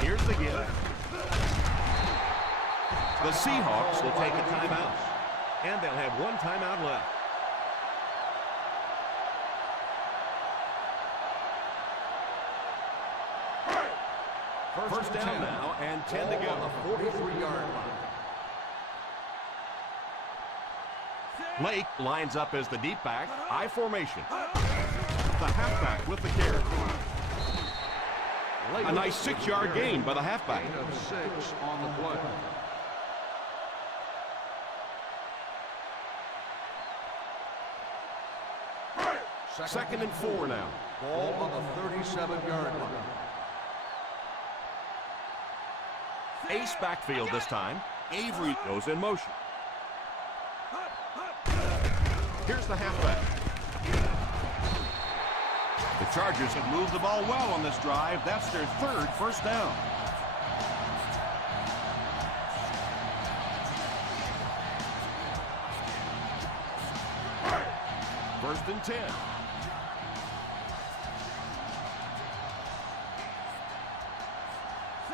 Here's the give. The Seahawks will take a timeout. And they'll have one timeout left. First down now and 10 to go. On the 43-yard line. Lake lines up as the deep back, I formation. The halfback with the carry. A nice 6-yard gain by the halfback. Gain of 6 on the play. Second and 4 now. Ball on the 37-yard line. Ace backfield this time. Avery goes in motion. Here's the halfback. The Chargers have moved the ball well on this drive. That's their third first down. First and 10.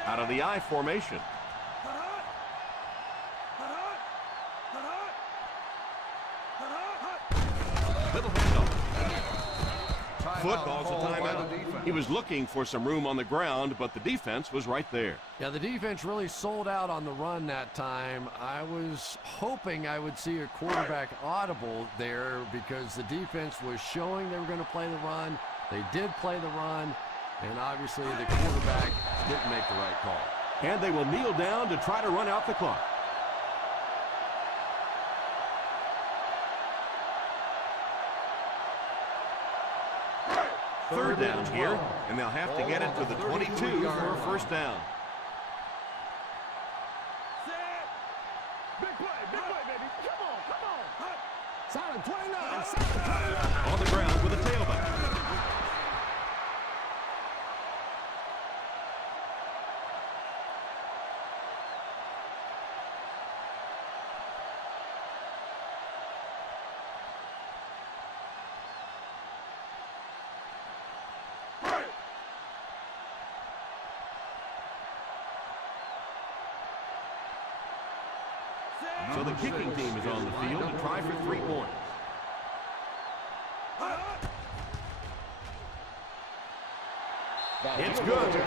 Out of the I formation. Little handoff. Football's a timeout. He was looking for some room on the ground, but the defense was right there. Yeah, the defense really sold out on the run that time. I was hoping I would see a quarterback audible there because the defense was showing they were going to play the run. They did play the run, and obviously the quarterback didn't make the right call. And they will kneel down to try to run out the clock. Third down here, and they'll have to get it to the 22 for a first down. Big play, baby. Come on. Silent 29. On the ground with a tailback. So the kicking team is on the field to try for 3 points. It's good.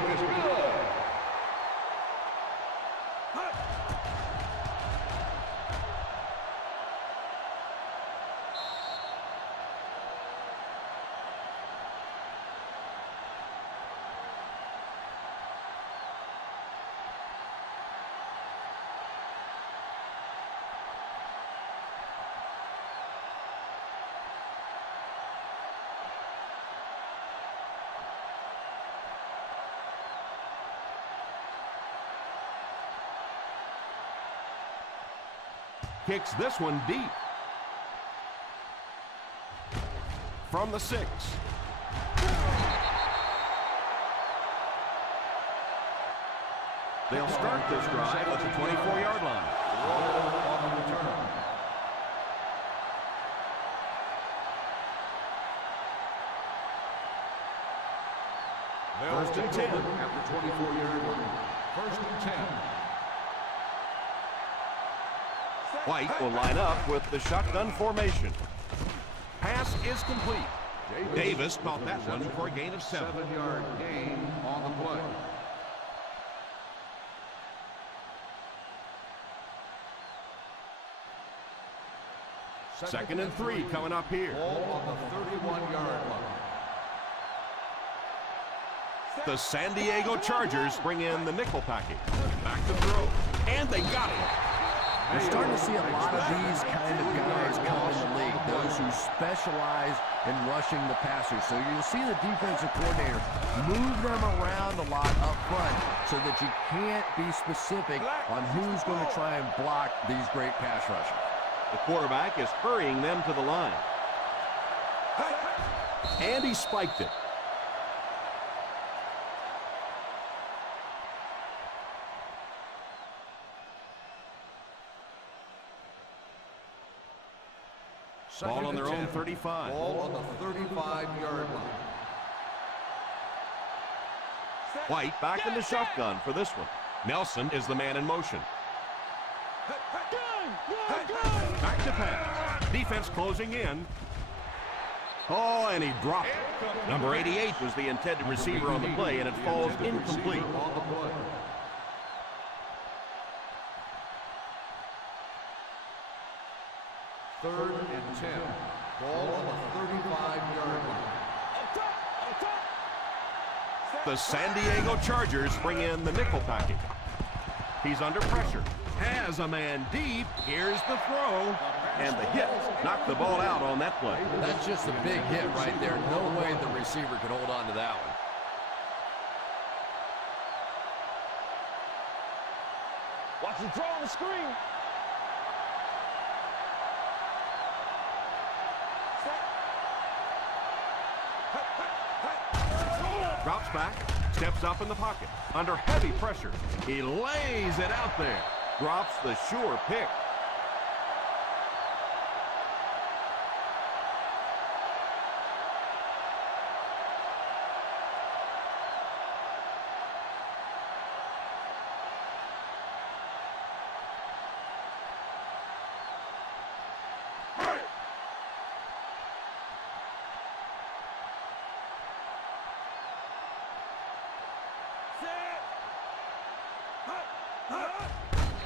Kicks this one deep. From the 6. They'll start this drive at the 24-yard line. On the return. First and 10. At the 24-yard line. First and 10. White will line up with the shotgun formation. Pass is complete. Davis caught that one for a gain of 7. 7-yard gain on the play. Second and 3 coming up here. Ball on the 31-yard line. The San Diego Chargers bring in the nickel package. Back to throw. And they got it. We're starting to see a lot of these kind of guys come in the league, those who specialize in rushing the passer. So you'll see the defensive coordinator move them around a lot up front so that you can't be specific on who's going to try and block these great pass rushers. The quarterback is hurrying them to the line. And he spiked it. Ball on their own 35. Ball on the 35-yard line. White back in the shotgun for this one. Nelson is the man in motion. Back to pass. Defense closing in. Oh, and he dropped it. Number 88 was the intended receiver on the play, and it falls incomplete. On the play. Third and 10. Ball on the 35-yard line. The San Diego Chargers bring in the nickel package. He's under pressure. Has a man deep. Here's the throw. And the hit knocked the ball out on that play. That's just a big hit right there. No way the receiver could hold on to that one. Watch the throw on the screen. Drops back, steps up in the pocket. Under heavy pressure, he lays it out there. Drops the sure pick.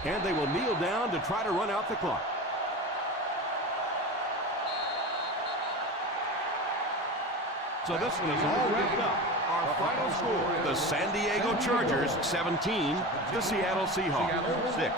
And they will kneel down to try to run out the clock. So this one is all wrapped up. Our final score, the San Diego Chargers 17, the Seattle Seahawks 6.